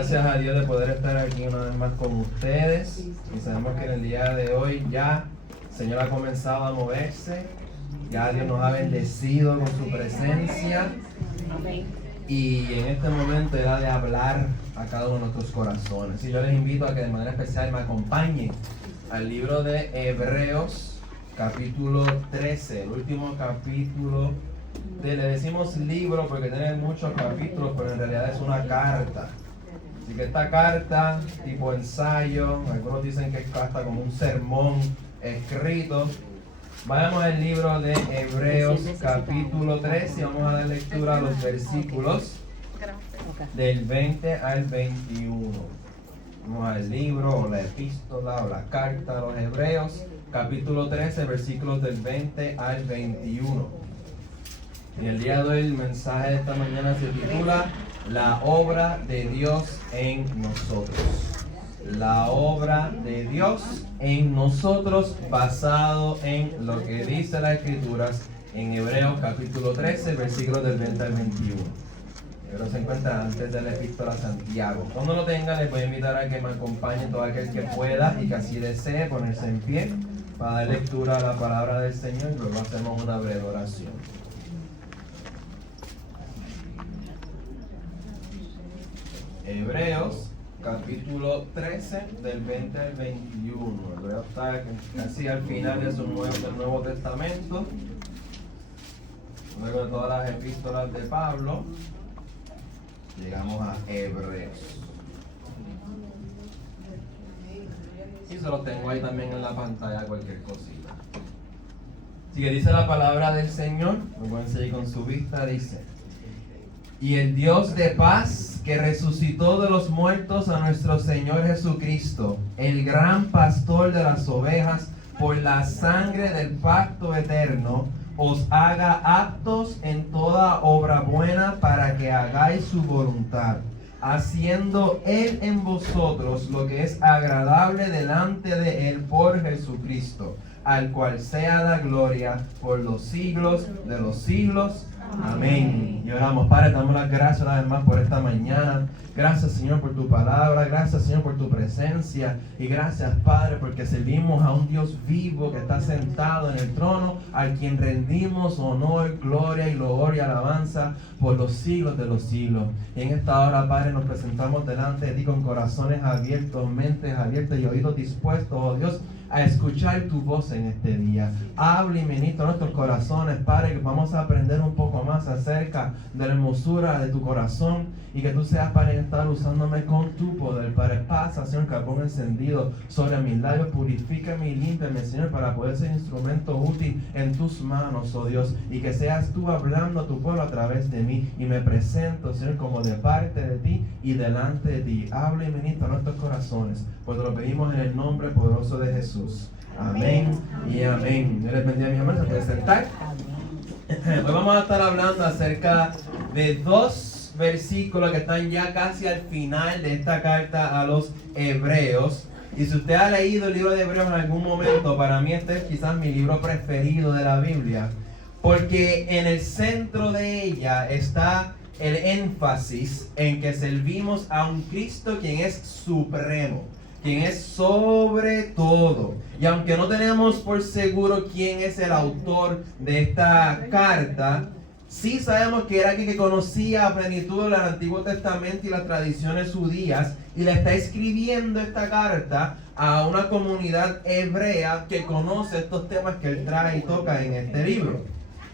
gracias a Dios de poder estar aquí una vez más con ustedes. Y sabemos que en el día de hoy ya el Señor ha comenzado a moverse. Ya Dios nos ha bendecido con su presencia. Y en este momento era de hablar a cada uno de nuestros corazones. Y yo les invito a que de manera especial me acompañen al libro de Hebreos, capítulo 13, el último capítulo. Le decimos libro porque tiene muchos capítulos, pero en realidad es una carta. Así que esta carta, tipo ensayo, algunos dicen que es hasta como un sermón escrito. Vayamos al libro de Hebreos, capítulo 13, y vamos a dar lectura a los versículos del 20 al 21. Vamos al libro, o la epístola, o la carta a los Hebreos, capítulo 13, versículos del 20 al 21. Y el día de hoy el mensaje de esta mañana se titula La obra de Dios en nosotros. La obra de Dios en nosotros, basado en lo que dice las Escrituras en Hebreos capítulo 13, versículos del 20 al 21. Pero se encuentra antes de la epístola a Santiago. Cuando lo tenga, les voy a invitar a que me acompañe todo aquel que pueda y que así desee ponerse en pie para dar lectura a la palabra del Señor, y luego hacemos una breve oración. Hebreos, capítulo 13, del 20 al 21. Hebreos está casi al final del Nuevo Testamento. Luego de todas las epístolas de Pablo, llegamos a Hebreos. Y se los tengo ahí también en la pantalla, cualquier cosita. Así que dice la palabra del Señor, me pueden seguir con su vista, dice: Y el Dios de paz, que resucitó de los muertos a nuestro Señor Jesucristo, el gran pastor de las ovejas, por la sangre del pacto eterno, os haga aptos en toda obra buena para que hagáis su voluntad, haciendo Él en vosotros lo que es agradable delante de Él por Jesucristo, al cual sea la gloria por los siglos de los siglos. Amén. Y oramos. Padre, damos las gracias una vez más por esta mañana. Gracias, Señor, por tu palabra. Gracias, Señor, por tu presencia. Y gracias, Padre, porque servimos a un Dios vivo que está sentado en el trono, al quien rendimos honor, gloria y loor y alabanza por los siglos de los siglos. Y en esta hora, Padre, nos presentamos delante de ti con corazones abiertos, mentes abiertas y oídos dispuestos, oh Dios, a escuchar tu voz en este día. Habla y ministra nuestros corazones, Padre, que vamos a aprender un poco más acerca de la hermosura de tu corazón, y que tú seas, Padre, estar usándome con tu poder. Padre, pasa, Señor, carbón encendido sobre mis labios, purifícame y límpiame, Señor, para poder ser instrumento útil en tus manos, oh Dios, y que seas tú hablando a tu pueblo a través de mí, y me presento, Señor, como de parte de ti y delante de ti. Habla y ministra nuestros corazones, pues te lo pedimos en el nombre poderoso de Jesús. Amén y amén. Dios les bendiga, mis hermanos. Se pueden sentar. Hoy vamos a estar hablando acerca de dos versículos que están ya casi al final de esta carta a los Hebreos. Y si usted ha leído el libro de Hebreos en algún momento, para mí este es quizás mi libro preferido de la Biblia, porque en el centro de ella está el énfasis en que servimos a un Cristo quien es supremo, quien es sobre todo. Y aunque no tenemos por seguro quién es el autor de esta carta, sí sabemos que era alguien que conocía a plenitud el Antiguo Testamento y las tradiciones judías, y le está escribiendo esta carta a una comunidad hebrea que conoce estos temas que él trae y toca en este libro.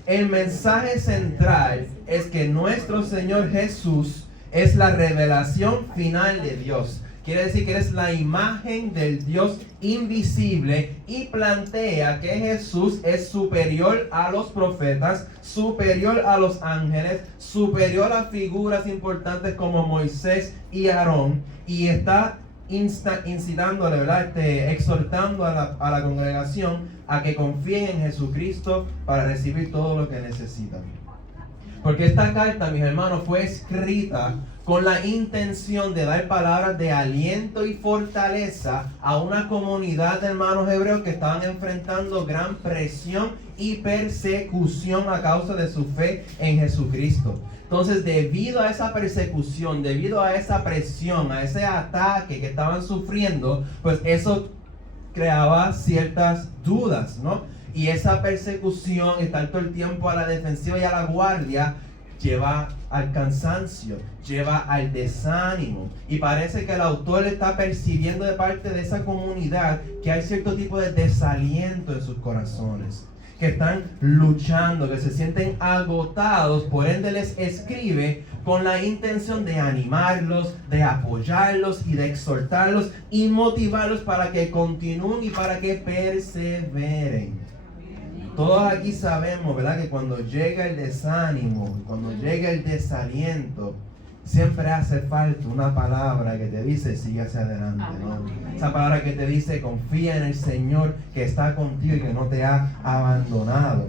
El mensaje central es que nuestro Señor Jesús es la revelación final de Dios. Quiere decir que eres la imagen del Dios invisible, y plantea que Jesús es superior a los profetas, superior a los ángeles, superior a figuras importantes como Moisés y Aarón, y está incitándole, ¿verdad? Exhortando a la congregación a que confíen en Jesucristo para recibir todo lo que necesitan. Porque esta carta, mis hermanos, fue escrita con la intención de dar palabras de aliento y fortaleza a una comunidad de hermanos hebreos que estaban enfrentando gran presión y persecución a causa de su fe en Jesucristo. Entonces, debido a esa persecución, debido a esa presión, a ese ataque que estaban sufriendo, pues eso creaba ciertas dudas, ¿no? Y esa persecución, estar todo el tiempo a la defensiva y a la guardia, lleva al cansancio, lleva al desánimo. Y parece que el autor está percibiendo de parte de esa comunidad que hay cierto tipo de desaliento en sus corazones, que están luchando, que se sienten agotados. Por ende les escribe con la intención de animarlos, de apoyarlos y de exhortarlos y motivarlos para que continúen y para que perseveren. Todos aquí sabemos, ¿verdad?, que cuando llega el desánimo, cuando llega el desaliento, siempre hace falta una palabra que te dice sigue hacia adelante, ¿no? Esa palabra que te dice confía en el Señor que está contigo y que no te ha abandonado.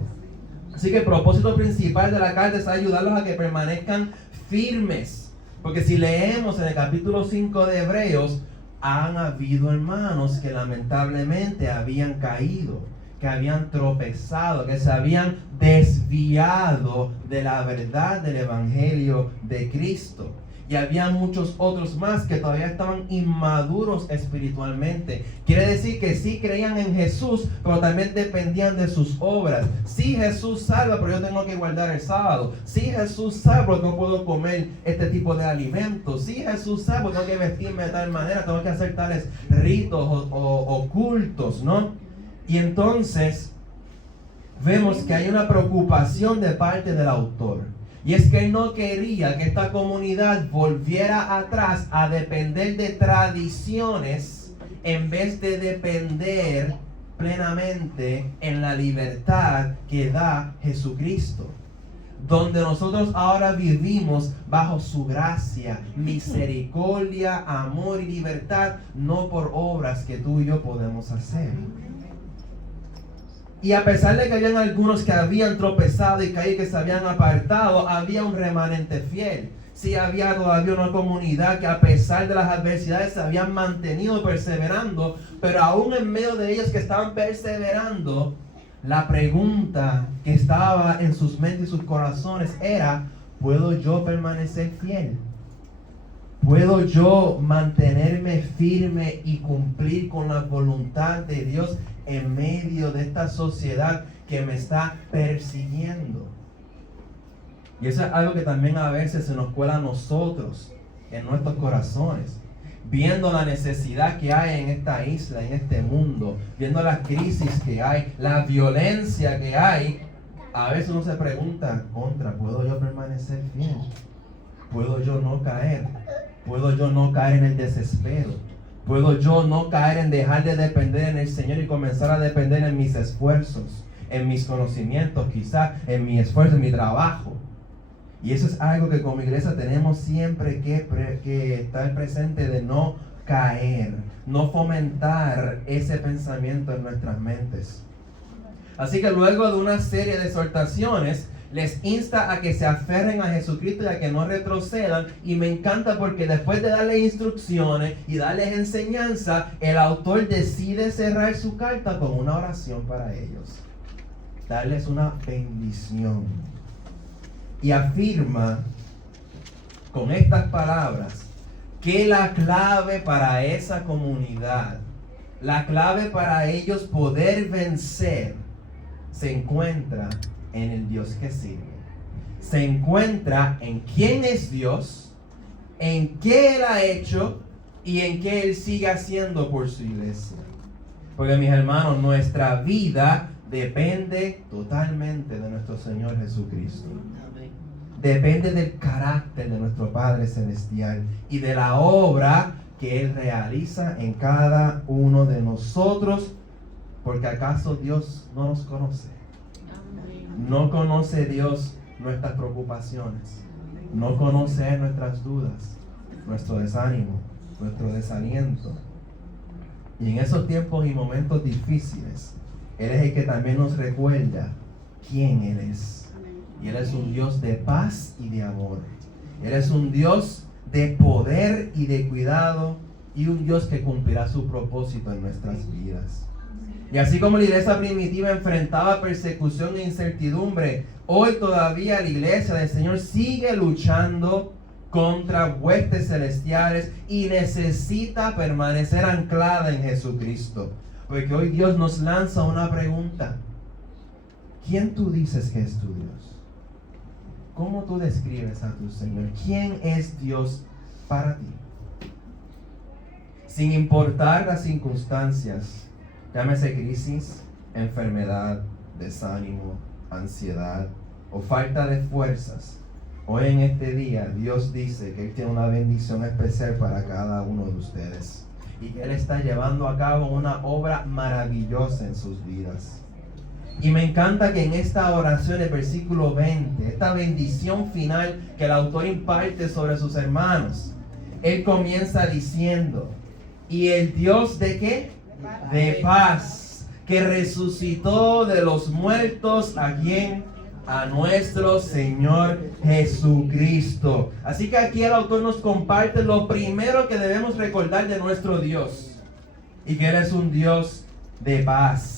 Así que el propósito principal de la carta es ayudarlos a que permanezcan firmes. Porque si leemos en el capítulo 5 de Hebreos, han habido hermanos que lamentablemente habían caído, que habían tropezado, que se habían desviado de la verdad del Evangelio de Cristo. Y había muchos otros más que todavía estaban inmaduros espiritualmente. Quiere decir que sí creían en Jesús, pero también dependían de sus obras. Sí, Jesús salva, pero yo tengo que guardar el sábado. Sí, Jesús salva, pero no puedo comer este tipo de alimentos. Sí, Jesús salva, tengo que vestirme de tal manera, tengo que hacer tales ritos o cultos, ¿no? Y entonces vemos que hay una preocupación de parte del autor. Y es que él no quería que esta comunidad volviera atrás a depender de tradiciones en vez de depender plenamente en la libertad que da Jesucristo. Donde nosotros ahora vivimos bajo su gracia, misericordia, amor y libertad, no por obras que tú y yo podemos hacer. Y a pesar de que habían algunos que habían tropezado y caído, que se habían apartado, había un remanente fiel. Sí, había todavía una comunidad que a pesar de las adversidades se habían mantenido perseverando, pero aún en medio de ellos que estaban perseverando, la pregunta que estaba en sus mentes y sus corazones era: ¿puedo yo permanecer fiel? ¿Puedo yo mantenerme firme y cumplir con la voluntad de Dios en medio de esta sociedad que me está persiguiendo? Y eso es algo que también a veces se nos cuela a nosotros en nuestros corazones. Viendo la necesidad que hay en esta isla, en este mundo, viendo la crisis que hay, la violencia que hay, a veces uno se pregunta: ¿puedo yo permanecer fiel? ¿Puedo yo no caer? ¿Puedo yo no caer en el desespero? ¿Puedo yo no caer en dejar de depender en el Señor y comenzar a depender en mis esfuerzos, en mis conocimientos, quizás en mi esfuerzo, en mi trabajo? Y eso es algo que como iglesia tenemos siempre que estar presente, de no caer, no fomentar ese pensamiento en nuestras mentes. Así que luego de una serie de exhortaciones, les insta a que se aferren a Jesucristo y a que no retrocedan. Y me encanta porque después de darles instrucciones y darles enseñanza, el autor decide cerrar su carta con una oración para ellos, darles una bendición. Y afirma con estas palabras que la clave para esa comunidad, la clave para ellos poder vencer, se encuentra en el Dios que sirve. Se encuentra en quién es Dios, en qué Él ha hecho y en qué Él sigue haciendo por su iglesia. Porque, mis hermanos, nuestra vida depende totalmente de nuestro Señor Jesucristo. Depende del carácter de nuestro Padre Celestial y de la obra que Él realiza en cada uno de nosotros. Porque ¿acaso Dios no nos conoce? No conoce Dios nuestras preocupaciones. No conoce nuestras dudas, nuestro desánimo, nuestro desaliento. Y en esos tiempos y momentos difíciles, Él es el que también nos recuerda quién Él es. Y Él es un Dios de paz y de amor. Él es un Dios de poder y de cuidado, y un Dios que cumplirá su propósito en nuestras vidas. Y así como la iglesia primitiva enfrentaba persecución e incertidumbre, hoy todavía la iglesia del Señor sigue luchando contra huestes celestiales y necesita permanecer anclada en Jesucristo. Porque hoy Dios nos lanza una pregunta. ¿Quién tú dices que es tu Dios? ¿Cómo tú describes a tu Señor? ¿Quién es Dios para ti? Sin importar las circunstancias, llámese crisis, enfermedad, desánimo, ansiedad o falta de fuerzas, hoy en este día Dios dice que Él tiene una bendición especial para cada uno de ustedes y que Él está llevando a cabo una obra maravillosa en sus vidas. Y me encanta que en esta oración del versículo 20, esta bendición final que el autor imparte sobre sus hermanos, Él comienza diciendo: ¿y el Dios de qué? De paz, que resucitó de los muertos, ¿a quién? A nuestro Señor Jesucristo. Así que aquí el autor nos comparte lo primero que debemos recordar de nuestro Dios, y que Él es un Dios de paz.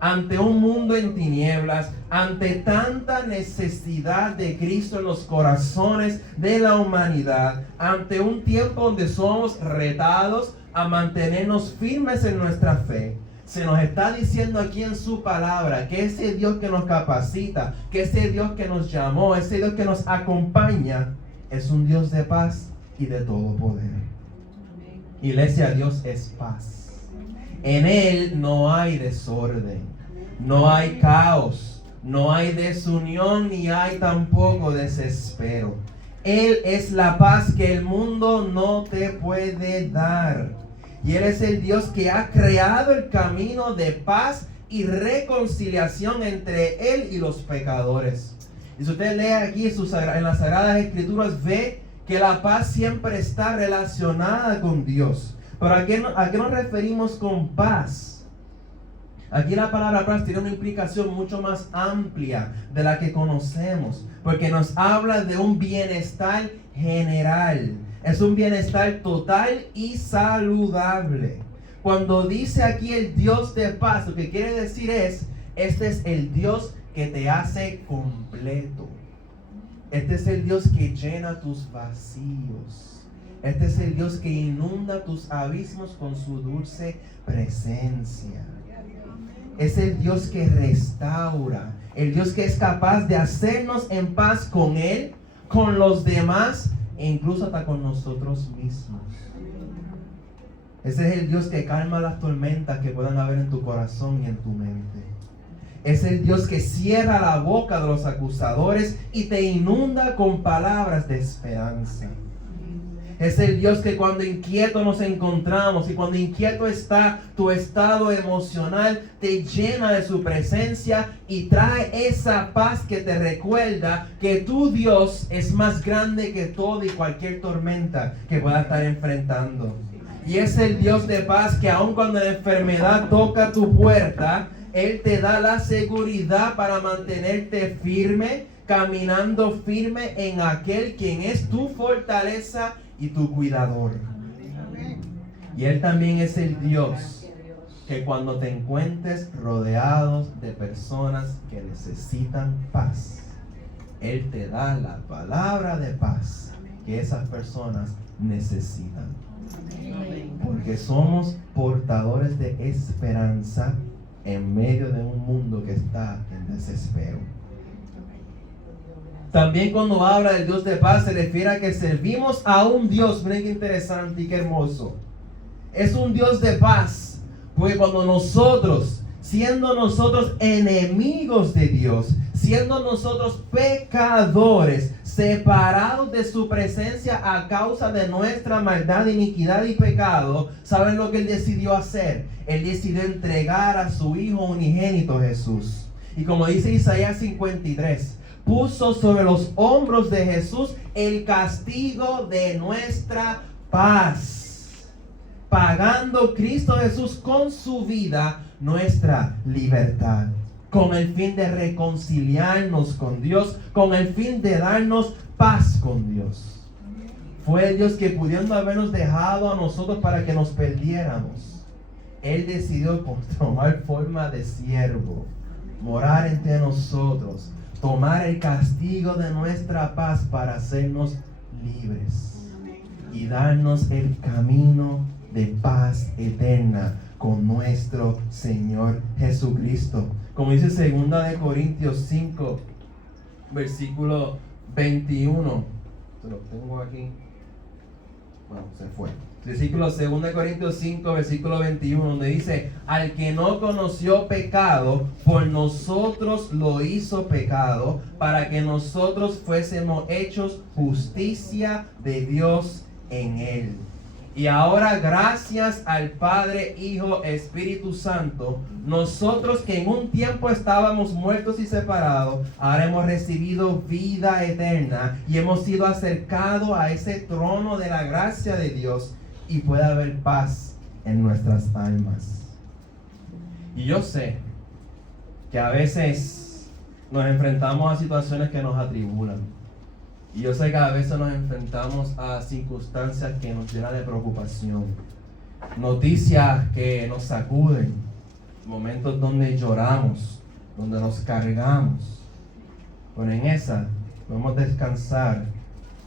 Ante un mundo en tinieblas, ante tanta necesidad de Cristo en los corazones de la humanidad, ante un tiempo donde somos retados a mantenernos firmes en nuestra fe, se nos está diciendo aquí en su palabra que ese Dios que nos capacita, que ese Dios que nos llamó, ese Dios que nos acompaña, es un Dios de paz y de todo poder. Iglesia, Dios es paz. En Él no hay desorden, no hay caos, no hay desunión, ni hay tampoco desespero. Él es la paz que el mundo no te puede dar. Y Él es el Dios que ha creado el camino de paz y reconciliación entre Él y los pecadores. Y si usted lee aquí en las Sagradas Escrituras, ve que la paz siempre está relacionada con Dios. Pero ¿a qué nos referimos con paz? Aquí la palabra paz tiene una implicación mucho más amplia de la que conocemos, porque nos habla de un bienestar general. Es un bienestar total y saludable. Cuando dice aquí el Dios de paz, lo que quiere decir es, este es el Dios que te hace completo. Este es el Dios que llena tus vacíos. Este es el Dios que inunda tus abismos con su dulce presencia. Es el Dios que restaura, el Dios que es capaz de hacernos en paz con Él, con los demás e incluso hasta con nosotros mismos. Ese es el Dios que calma las tormentas que puedan haber en tu corazón y en tu mente. Es el Dios que cierra la boca de los acusadores y te inunda con palabras de esperanza. Es el Dios que cuando inquieto nos encontramos y cuando inquieto está tu estado emocional, te llena de su presencia y trae esa paz que te recuerda que tu Dios es más grande que toda y cualquier tormenta que pueda estar enfrentando. Y es el Dios de paz que aun cuando la enfermedad toca tu puerta, Él te da la seguridad para mantenerte firme, caminando firme en aquel quien es tu fortaleza y tu cuidador. Y Él también es el Dios que cuando te encuentres rodeados de personas que necesitan paz, Él te da la palabra de paz que esas personas necesitan. Porque somos portadores de esperanza en medio de un mundo que está en desespero. También cuando habla del Dios de paz se refiere a que servimos a un Dios, miren qué interesante y qué hermoso. Es un Dios de paz, porque cuando nosotros, siendo nosotros enemigos de Dios, siendo nosotros pecadores, separados de su presencia a causa de nuestra maldad, iniquidad y pecado, ¿saben lo que Él decidió hacer? Él decidió entregar a su Hijo unigénito Jesús. Y como dice Isaías 53, puso sobre los hombros de Jesús el castigo de nuestra paz, pagando Cristo Jesús con su vida nuestra libertad, con el fin de reconciliarnos con Dios, con el fin de darnos paz con Dios. Fue el Dios que pudiendo habernos dejado a nosotros para que nos perdiéramos, Él decidió tomar forma de siervo, morar entre nosotros, tomar el castigo de nuestra paz para hacernos libres y darnos el camino de paz eterna con nuestro Señor Jesucristo. Como dice 2 Corintios 5, versículo 21. Se lo tengo aquí. Bueno, se fue. Versículo 2 Corintios 5, versículo 21, donde dice: al que no conoció pecado, por nosotros lo hizo pecado, para que nosotros fuésemos hechos justicia de Dios en él. Y ahora, gracias al Padre, Hijo, Espíritu Santo, nosotros que en un tiempo estábamos muertos y separados, ahora hemos recibido vida eterna y hemos sido acercados a ese trono de la gracia de Dios, y puede haber paz en nuestras almas. Y yo sé que a veces nos enfrentamos a situaciones que nos atribulan. Y yo sé que a veces nos enfrentamos a circunstancias que nos llenan de preocupación. Noticias que nos sacuden. Momentos donde lloramos, donde nos cargamos. Pero en esa podemos descansar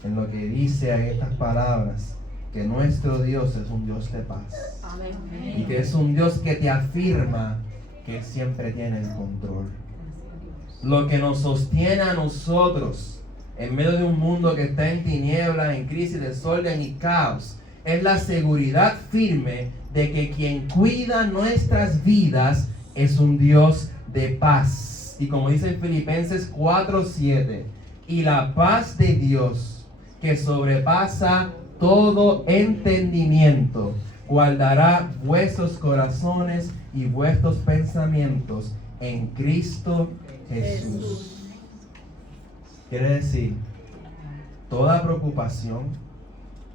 en lo que dice en estas palabras: que nuestro Dios es un Dios de paz. Amén. Y que es un Dios que te afirma que Él siempre tiene el control. Lo que nos sostiene a nosotros en medio de un mundo que está en tinieblas, en crisis, desorden y caos, es la seguridad firme de que quien cuida nuestras vidas es un Dios de paz. Y como dice en Filipenses 4:7, y la paz de Dios, que sobrepasa todo entendimiento, guardará vuestros corazones y vuestros pensamientos en Cristo Jesús. Quiere decir, toda preocupación,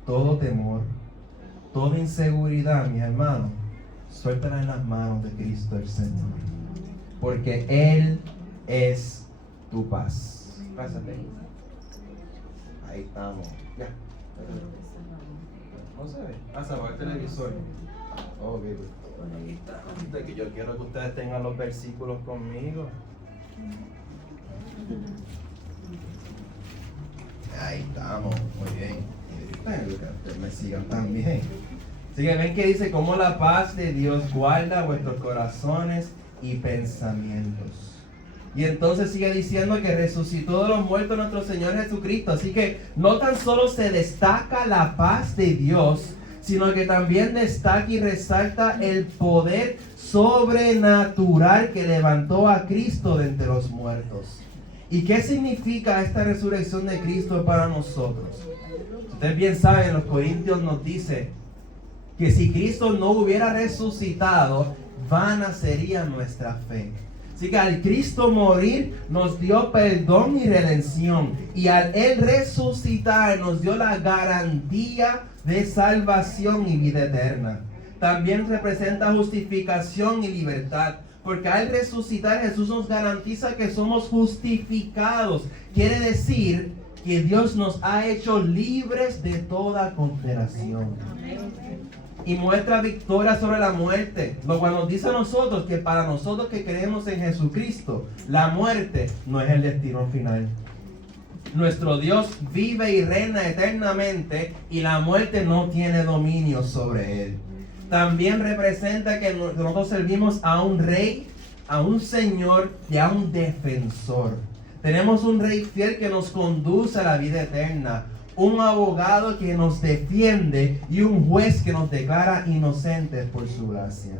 todo temor, toda inseguridad, mi hermano, suéltala en las manos de Cristo el Señor, porque Él es tu paz. Pásate. Ahí estamos. Ya. No se ve. Pasa, apaga el televisor. Oh, de que yo quiero que ustedes tengan los versículos conmigo. Ahí estamos, muy bien. Que ustedes me sigan también. Así que ven que dice: como la paz de Dios guarda vuestros corazones y pensamientos. Y entonces sigue diciendo que resucitó de los muertos nuestro Señor Jesucristo. Así que no tan solo se destaca la paz de Dios, sino que también destaca y resalta el poder sobrenatural que levantó a Cristo de entre los muertos. ¿Y qué significa esta resurrección de Cristo para nosotros? Ustedes bien saben, en los Corintios nos dice que si Cristo no hubiera resucitado, vana sería nuestra fe. Así que al Cristo morir nos dio perdón y redención, y al Él resucitar nos dio la garantía de salvación y vida eterna. También representa justificación y libertad, porque al resucitar Jesús nos garantiza que somos justificados. Quiere decir que Dios nos ha hecho libres de toda condenación. Y muestra victoria sobre la muerte, lo cual nos dice a nosotros que para nosotros que creemos en Jesucristo, la muerte no es el destino final. Nuestro Dios vive y reina eternamente, y la muerte no tiene dominio sobre él. También representa que nosotros servimos a un rey, a un señor y a un defensor. Tenemos un rey fiel que nos conduce a la vida eterna, un abogado que nos defiende y un juez que nos declara inocentes por su gracia.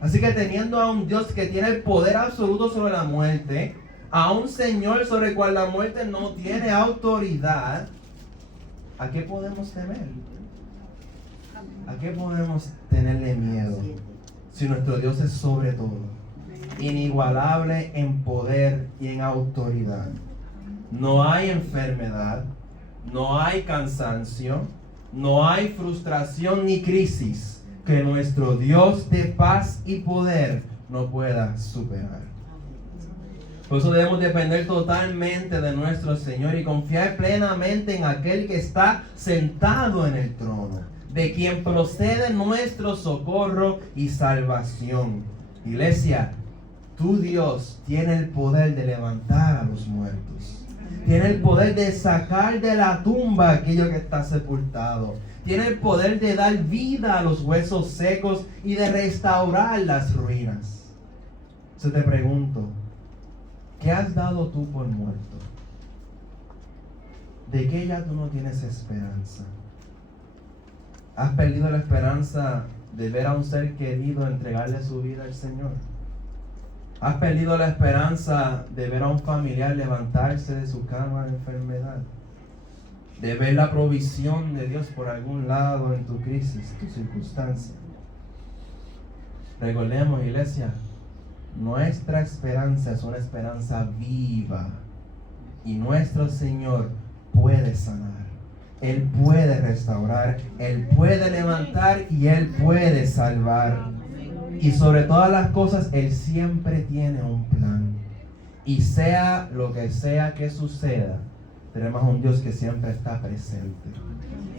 Así que teniendo a un Dios que tiene el poder absoluto sobre la muerte, a un Señor sobre el cual la muerte no tiene autoridad, ¿a qué podemos temer? ¿A qué podemos tenerle miedo si nuestro Dios es sobre todo, inigualable en poder y en autoridad? No hay enfermedad, no hay cansancio, no hay frustración ni crisis que nuestro Dios de paz y poder no pueda superar. Por eso debemos depender totalmente de nuestro Señor y confiar plenamente en aquel que está sentado en el trono, de quien procede nuestro socorro y salvación. Iglesia, tu Dios tiene el poder de levantar a los muertos. Tiene el poder de sacar de la tumba aquello que está sepultado. Tiene el poder de dar vida a los huesos secos y de restaurar las ruinas. Entonces te pregunto, ¿qué has dado tú por muerto? ¿De qué ya tú no tienes esperanza? ¿Has perdido la esperanza de ver a un ser querido entregarle su vida al Señor? ¿Has perdido la esperanza de ver a un familiar levantarse de su cama de enfermedad? De ver la provisión de Dios por algún lado en tu crisis, tu circunstancia. Recordemos, iglesia, nuestra esperanza es una esperanza viva. Y nuestro Señor puede sanar. Él puede restaurar. Él puede levantar y Él puede salvar. Y sobre todas las cosas, Él siempre tiene un plan. Y sea lo que sea que suceda, tenemos un Dios que siempre está presente,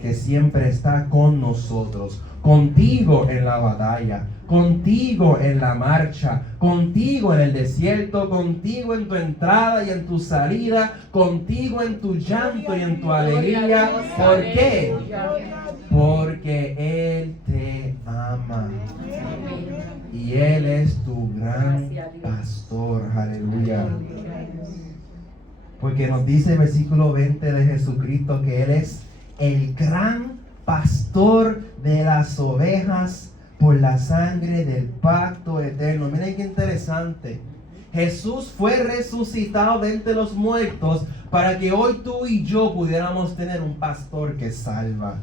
que siempre está con nosotros, contigo en la batalla, contigo en la marcha, contigo en el desierto, contigo en tu entrada y en tu salida, contigo en tu llanto y en tu alegría. ¿Por qué? Porque Él te ama. Y Él es tu gran pastor. Aleluya. Porque nos dice el versículo 20 de Jesucristo que Él es el gran pastor de las ovejas por la sangre del pacto eterno. Miren qué interesante. Jesús fue resucitado de entre los muertos para que hoy tú y yo pudiéramos tener un pastor que salva.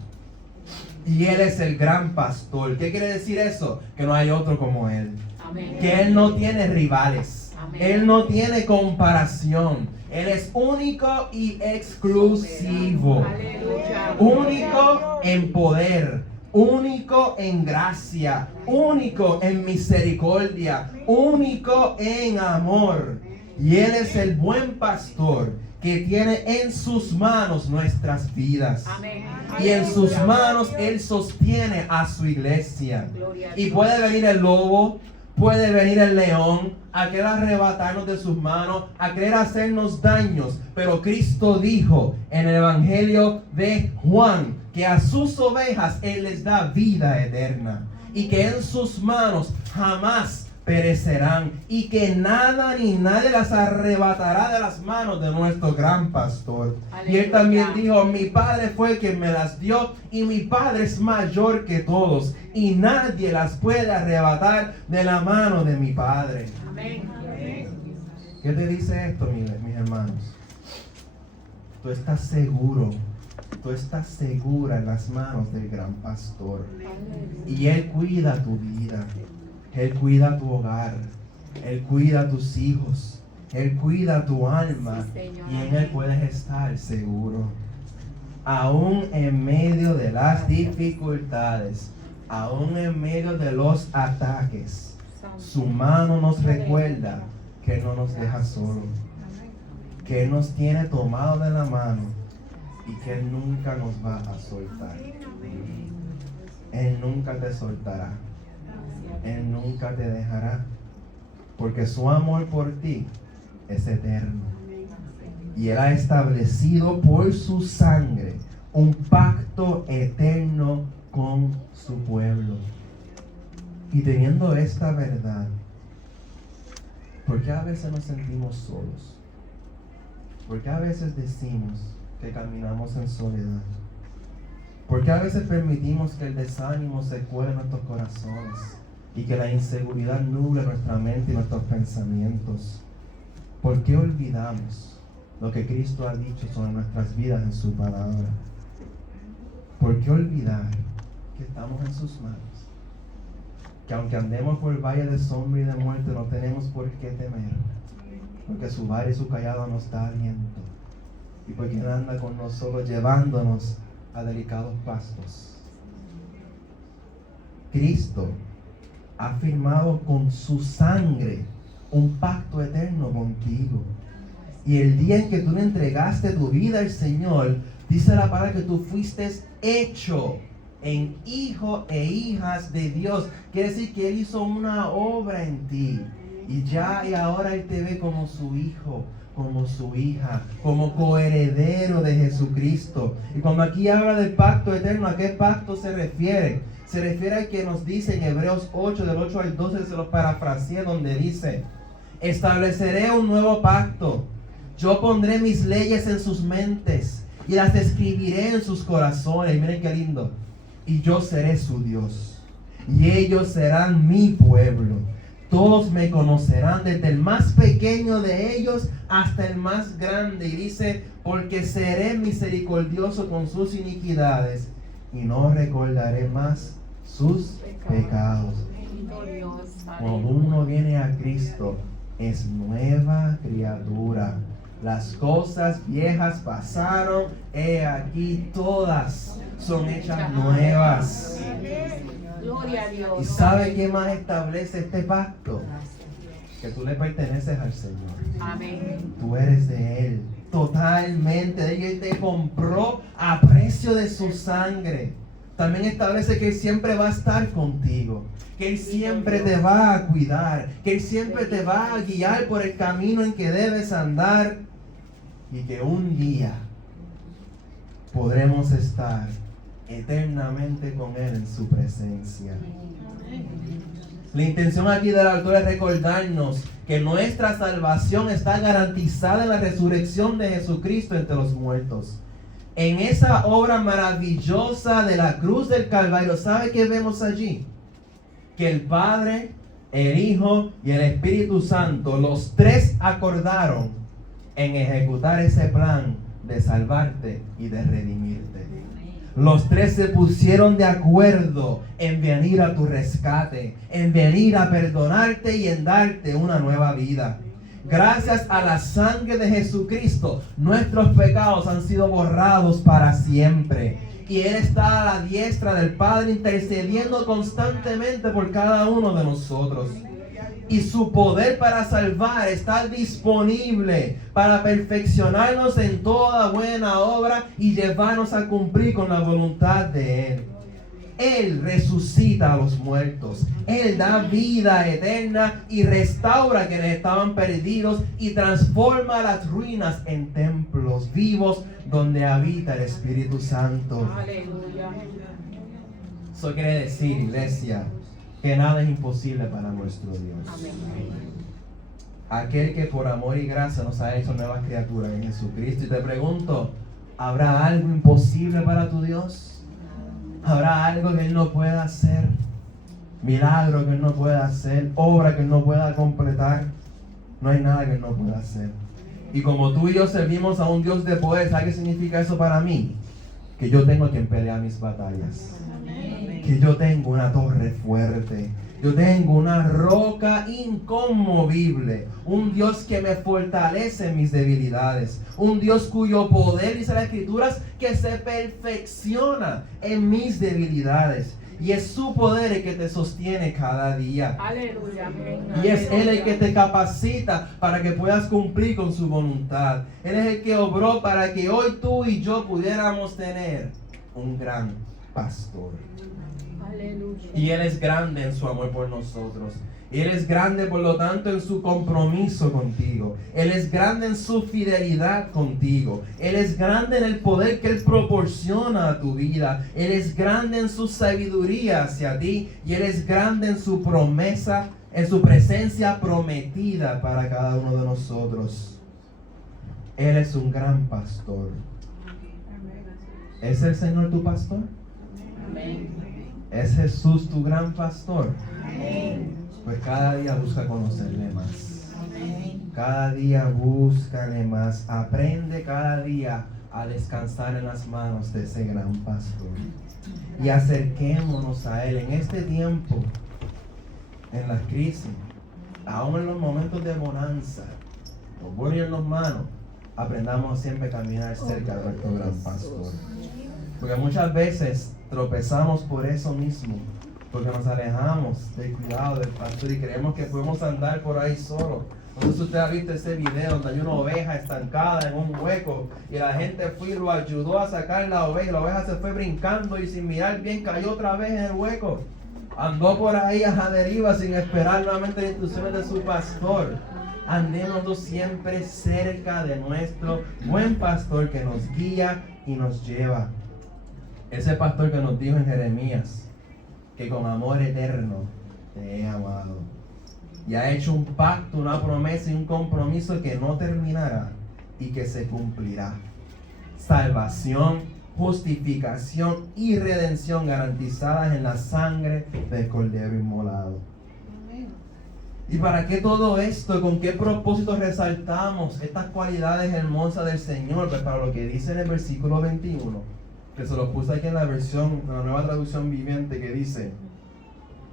Y Él es el gran pastor. ¿Qué quiere decir eso? Que no hay otro como Él. Amén. Que Él no tiene rivales. Amén. Él no tiene comparación. Él es único y exclusivo. Aleluya. Único en poder. Único en gracia. Único en misericordia. Único en amor. Y Él es el buen pastor que tiene en sus manos nuestras vidas. Amén. Y en sus manos Él sostiene a su iglesia. Y puede venir el lobo, puede venir el león a querer arrebatarnos de sus manos, a querer hacernos daños. Pero Cristo dijo en el Evangelio de Juan que a sus ovejas Él les da vida eterna. Y que en sus manos jamás perecerán, y que nada ni nadie las arrebatará de las manos de nuestro gran pastor. Aleluya. Y Él también dijo: mi Padre fue quien me las dio, y mi Padre es mayor que todos, y nadie las puede arrebatar de la mano de mi Padre. Amén. ¿Qué te dice esto, mis hermanos? Tú estás seguro, tú estás segura en las manos del gran pastor. Y Él cuida tu vida. Él cuida tu hogar, Él cuida tus hijos, Él cuida tu alma, y en Él puedes estar seguro. Aún en medio de las dificultades, aún en medio de los ataques, su mano nos recuerda que Él no nos deja solos, que Él nos tiene tomado de la mano y que Él nunca nos va a soltar. Él nunca te soltará. Él nunca te dejará, porque su amor por ti es eterno. Y Él ha establecido por su sangre un pacto eterno con su pueblo. Y teniendo esta verdad, ¿por qué a veces nos sentimos solos? ¿Por qué a veces decimos que caminamos en soledad? ¿Por qué a veces permitimos que el desánimo se cuele en nuestros corazones y que la inseguridad nuble nuestra mente y nuestros pensamientos? ¿Por qué olvidamos lo que Cristo ha dicho sobre nuestras vidas en su palabra? ¿Por qué olvidar que estamos en sus manos? Que aunque andemos por el valle de sombra y de muerte, no tenemos por qué temer, porque su vara y su callado nos da aliento, y porque Él anda con nosotros llevándonos a delicados pastos. Cristo ha firmado con su sangre un pacto eterno contigo. Y el día en que tú le entregaste tu vida al Señor, dice la palabra que tú fuiste hecho en hijos e hijas de Dios. Quiere decir que Él hizo una obra en ti. Y ahora Él te ve como su hijo, como su hija, como coheredero de Jesucristo. Y cuando aquí habla del pacto eterno, ¿a qué pacto se refiere? Se refiere al que nos dice en Hebreos 8, del 8 al 12, se lo parafraseé, donde dice: estableceré un nuevo pacto. Yo pondré mis leyes en sus mentes y las escribiré en sus corazones. Y miren qué lindo. Y yo seré su Dios, y ellos serán mi pueblo. Todos me conocerán, desde el más pequeño de ellos hasta el más grande. Y dice: porque seré misericordioso con sus iniquidades y no recordaré más sus pecados. Cuando uno viene a Cristo, es nueva criatura. Las cosas viejas pasaron, he aquí todas son hechas nuevas. Gloria a Dios. ¿Y sabe qué más establece este pacto? Que tú le perteneces al Señor. Amén. Tú eres de Él, totalmente de Él. Él te compró a precio de su sangre. También establece que Él siempre va a estar contigo, que Él siempre te va a cuidar, que Él siempre te va a guiar por el camino en que debes andar, y que un día podremos estar eternamente con Él en su presencia. La intención aquí del autor es recordarnos que nuestra salvación está garantizada en la resurrección de Jesucristo entre los muertos. En esa obra maravillosa de la cruz del Calvario, ¿sabe qué vemos allí? Que el Padre, el Hijo y el Espíritu Santo, los tres acordaron en ejecutar ese plan de salvarte y de redimirte. Los tres se pusieron de acuerdo en venir a tu rescate, en venir a perdonarte y en darte una nueva vida. Gracias a la sangre de Jesucristo, nuestros pecados han sido borrados para siempre. Y Él está a la diestra del Padre intercediendo constantemente por cada uno de nosotros. Y su poder para salvar está disponible para perfeccionarnos en toda buena obra y llevarnos a cumplir con la voluntad de Él. Él resucita a los muertos. Él da vida eterna y restaura a quienes estaban perdidos y transforma las ruinas en templos vivos donde habita el Espíritu Santo. Aleluya. Eso quiere decir, iglesia, que nada es imposible para nuestro Dios. Amén. Aquel que por amor y gracia nos ha hecho nuevas criaturas en Jesucristo. Y te pregunto, ¿habrá algo imposible para tu Dios? ¿Habrá algo que Él no pueda hacer? ¿Milagro que Él no pueda hacer? ¿Obra que Él no pueda completar? No hay nada que Él no pueda hacer. Y como tú y yo servimos a un Dios de poder, ¿sabes qué significa eso para mí? Que yo tengo quien pelea mis batallas. Que yo tengo una torre fuerte. Yo tengo una roca inconmovible. Un Dios que me fortalece en mis debilidades. Un Dios cuyo poder, dice las Escrituras, que se perfecciona en mis debilidades. Y es su poder el que te sostiene cada día. Aleluya. Amén. Y es Él el que te capacita para que puedas cumplir con su voluntad. Él es el que obró para que hoy tú y yo pudiéramos tener un gran pastor. Aleluya. Y Él es grande en su amor por nosotros. Él es grande, por lo tanto, en su compromiso contigo. Él es grande en su fidelidad contigo. Él es grande en el poder que Él proporciona a tu vida. Él es grande en su sabiduría hacia ti. Y Él es grande en su promesa, en su presencia prometida para cada uno de nosotros. Él es un gran pastor. ¿Es el Señor tu pastor? Amén. ¿Es Jesús tu gran pastor? Amén. Pues cada día busca conocerle más. Amén. Cada día búscale más. Aprende cada día a descansar en las manos de ese gran pastor. Y acerquémonos a Él en este tiempo, en las crisis, aún en los momentos de bonanza, los buenos y en los malos. Aprendamos siempre a caminar cerca de nuestro gran pastor. Porque muchas veces tropezamos por eso mismo, porque nos alejamos del cuidado del pastor y creemos que podemos andar por ahí solos. No sé si usted ha visto ese video donde hay una oveja estancada en un hueco y la gente fue y lo ayudó a sacar la oveja y la oveja se fue brincando y sin mirar bien cayó otra vez en el hueco. Andó por ahí a la deriva sin esperar nuevamente las instrucciones de su pastor. Andemos siempre cerca de nuestro buen pastor que nos guía y nos lleva. Ese pastor que nos dijo en Jeremías que con amor eterno te he amado. Y ha hecho un pacto, una promesa y un compromiso que no terminará y que se cumplirá. Salvación, justificación y redención garantizadas en la sangre del Cordero inmolado. ¿Y para qué todo esto? ¿Con qué propósito resaltamos estas cualidades hermosas del Señor? Pues para lo que dice en el versículo 21, que se lo puse aquí en la nueva traducción viviente, que dice: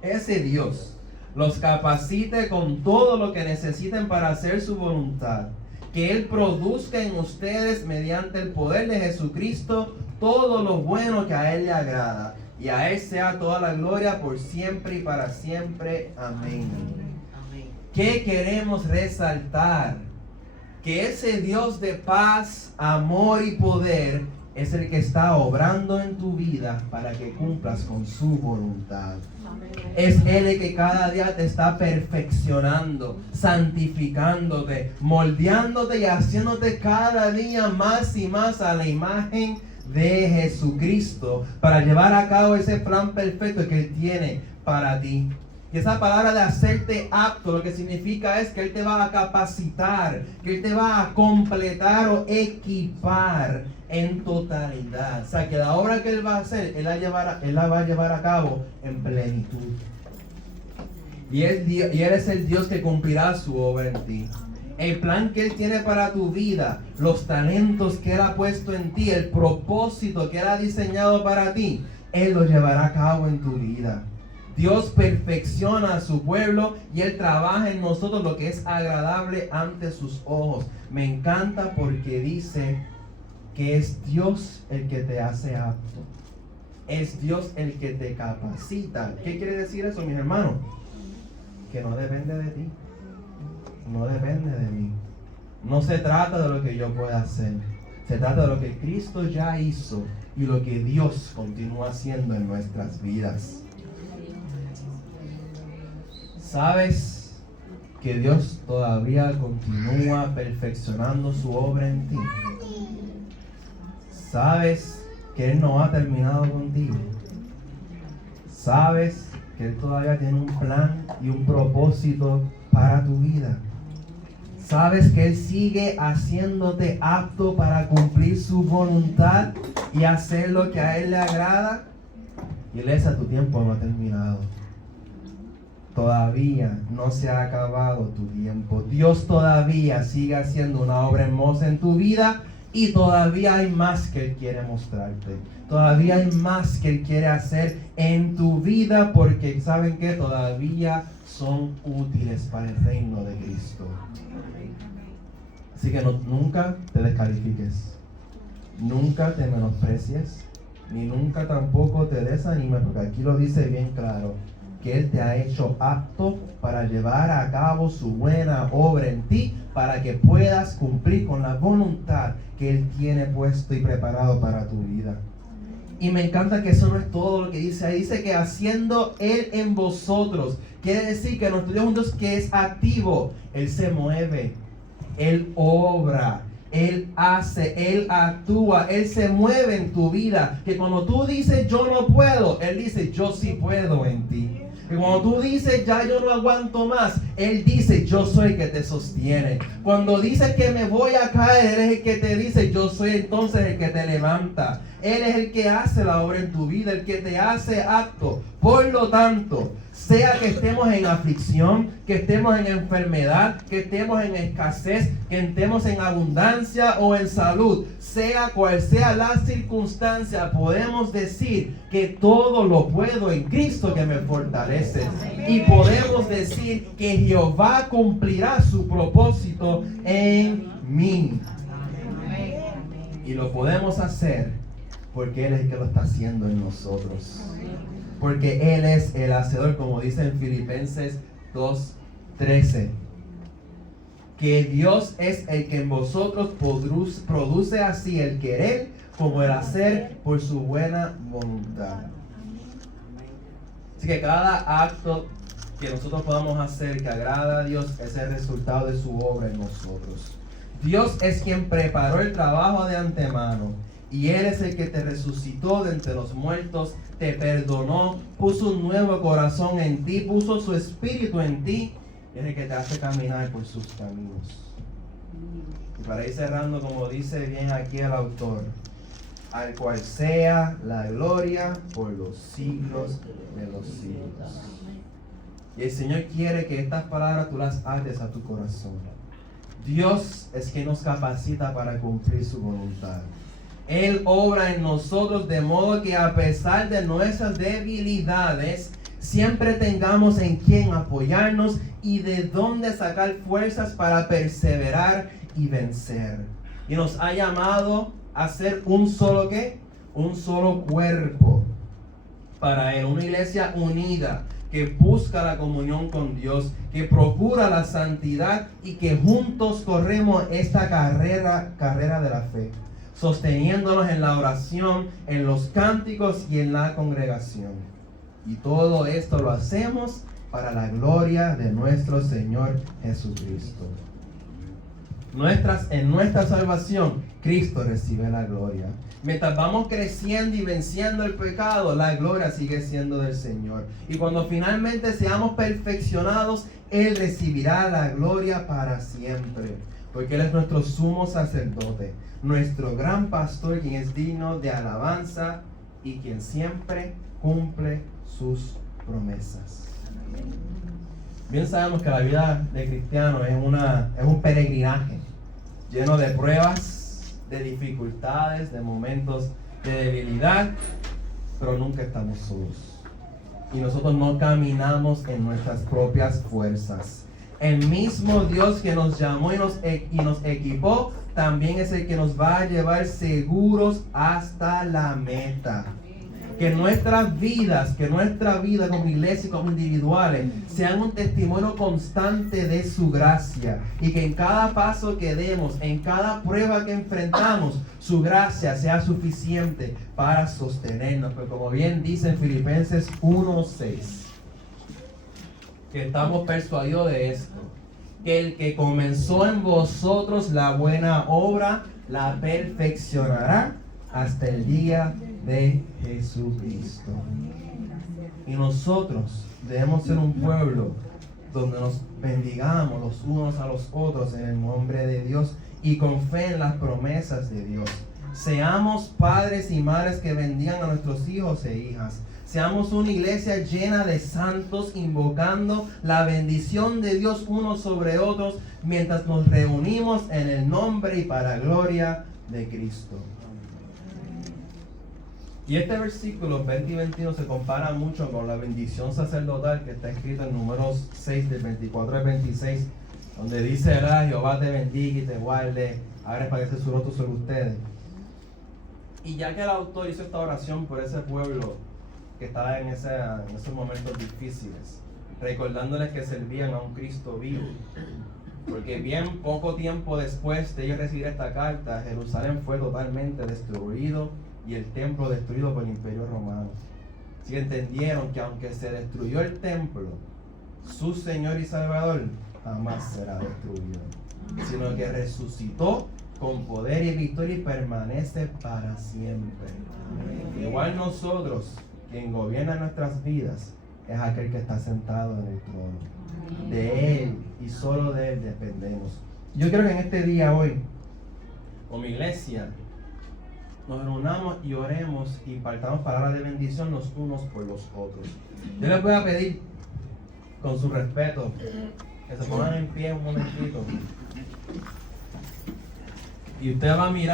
ese Dios los capacite con todo lo que necesiten para hacer su voluntad, que Él produzca en ustedes mediante el poder de Jesucristo todo lo bueno que a Él le agrada, y a Él sea toda la gloria por siempre y para siempre. Amén. ¿Qué queremos resaltar? Que ese Dios de paz, amor y poder es el que está obrando en tu vida para que cumplas con su voluntad. Es Él el que cada día te está perfeccionando, santificándote, moldeándote y haciéndote cada día más y más a la imagen de Jesucristo para llevar a cabo ese plan perfecto que Él tiene para ti. Y esa palabra de hacerte apto, lo que significa es que Él te va a capacitar, que Él te va a completar o equipar en totalidad. O sea, que la obra que Él va a hacer, Él la va a llevar a cabo en plenitud. Y Él es el Dios que cumplirá su obra en ti. El plan que Él tiene para tu vida, los talentos que Él ha puesto en ti, el propósito que Él ha diseñado para ti, Él lo llevará a cabo en tu vida. Dios perfecciona a su pueblo y Él trabaja en nosotros lo que es agradable ante sus ojos. Me encanta porque dice que es Dios el que te hace apto. Es Dios el que te capacita. ¿Qué quiere decir eso, mis hermanos? Que no depende de ti. No depende de mí. No se trata de lo que yo pueda hacer. Se trata de lo que Cristo ya hizo y lo que Dios continúa haciendo en nuestras vidas. ¿Sabes que Dios todavía continúa perfeccionando su obra en ti? ¿Sabes que Él no ha terminado contigo? ¿Sabes que Él todavía tiene un plan y un propósito para tu vida? ¿Sabes que Él sigue haciéndote apto para cumplir su voluntad y hacer lo que a Él le agrada? Iglesia, tu tiempo no ha terminado. Todavía no se ha acabado tu tiempo. Dios todavía sigue haciendo una obra hermosa en tu vida y todavía hay más que Él quiere mostrarte. Todavía hay más que Él quiere hacer en tu vida porque saben que todavía son útiles para el reino de Cristo. Así que nunca te descalifiques, nunca te menosprecies, ni nunca tampoco te desanimes, porque aquí lo dice bien claro, que Él te ha hecho apto para llevar a cabo su buena obra en ti, para que puedas cumplir con la voluntad que Él tiene puesto y preparado para tu vida. Y me encanta que eso no es todo lo que dice ahí. Dice que haciendo Él en vosotros. Quiere decir que nuestro Dios es un Dios que es activo. Él se mueve. Él obra. Él hace. Él actúa. Él se mueve en tu vida. Que cuando tú dices yo no puedo, Él dice yo sí puedo en ti. Y cuando tú dices ya yo no aguanto más, Él dice yo soy el que te sostiene. Cuando dices que me voy a caer, Él es el que te dice yo soy entonces el que te levanta. Él es el que hace la obra en tu vida, el que te hace apto. Por lo tanto, sea que estemos en aflicción, que estemos en enfermedad, que estemos en escasez, que estemos en abundancia o en salud, sea cual sea la circunstancia, podemos decir que todo lo puedo en Cristo que me fortalece. Y podemos decir que Jehová cumplirá su propósito en mí. Y lo podemos hacer porque Él es el que lo está haciendo en nosotros. Porque Él es el hacedor, como dice en Filipenses 2:13. que Dios es el que en vosotros produce así el querer como el hacer por su buena voluntad. Así que cada acto que nosotros podamos hacer que agrada a Dios es el resultado de su obra en nosotros. Dios es quien preparó el trabajo de antemano y Él es el que te resucitó de entre los muertos, te perdonó, puso un nuevo corazón en ti, puso su espíritu en ti y es el que te hace caminar por sus caminos. Y para ir cerrando, como dice bien aquí el autor, al cual sea la gloria por los siglos de los siglos. Y el Señor quiere que estas palabras tú las ates a tu corazón. Dios es quien nos capacita para cumplir su voluntad. Él obra en nosotros de modo que a pesar de nuestras debilidades, siempre tengamos en quien apoyarnos y de dónde sacar fuerzas para perseverar y vencer. Y nos ha llamado a ser un solo ¿qué? Un solo cuerpo para Él, una iglesia unida que busca la comunión con Dios, que procura la santidad y que juntos corremos esta carrera de la fe, sosteniéndonos en la oración, en los cánticos y en la congregación. Y todo esto lo hacemos para la gloria de nuestro Señor Jesucristo. En nuestra salvación, Cristo recibe la gloria. Mientras vamos creciendo y venciendo el pecado, la gloria sigue siendo del Señor. Y cuando finalmente seamos perfeccionados, Él recibirá la gloria para siempre. Porque Él es nuestro sumo sacerdote, nuestro gran pastor, quien es digno de alabanza y quien siempre cumple sus promesas. Bien sabemos que la vida de cristiano es un peregrinaje lleno de pruebas, de dificultades, de momentos de debilidad, pero nunca estamos solos. Y nosotros no caminamos en nuestras propias fuerzas. El mismo Dios que nos llamó y nos equipó, también es el que nos va a llevar seguros hasta la meta. Que nuestras vidas, que nuestra vida como iglesia y como individuales sean un testimonio constante de su gracia. Y que en cada paso que demos, en cada prueba que enfrentamos, su gracia sea suficiente para sostenernos. Pues como bien dice en Filipenses 1:6, que estamos persuadidos de esto, que el que comenzó en vosotros la buena obra, la perfeccionará hasta el día de Jesucristo. Y nosotros debemos ser un pueblo donde nos bendigamos los unos a los otros en el nombre de Dios y con fe en las promesas de Dios. Seamos padres y madres que bendigan a nuestros hijos e hijas. Seamos una iglesia llena de santos, invocando la bendición de Dios unos sobre otros mientras nos reunimos en el nombre y para gloria de Cristo. Y este versículo 20 y 21 se compara mucho con la bendición sacerdotal que está escrito en Números 6, del 24 al 26, donde dice, Jehová te bendiga y te guarde, abra espacio su rostro sobre ustedes. Y ya que el autor hizo esta oración por ese pueblo que estaba en esos momentos difíciles, recordándoles que servían a un Cristo vivo, porque bien poco tiempo después de ellos recibir esta carta, Jerusalén fue totalmente destruido y el templo destruido por el Imperio Romano. Así que entendieron que aunque se destruyó el templo, su Señor y Salvador jamás será destruido, sino que resucitó con poder y victoria y permanece para siempre. Igual nosotros, quien gobierna nuestras vidas, es aquel que está sentado en el trono. De Él y solo de Él dependemos. Yo creo que en este día hoy, como iglesia, nos reunamos y oremos y impartamos palabras de bendición los unos por los otros. Yo les voy a pedir, con su respeto, que se pongan en pie un momentito. Y usted va a mirar.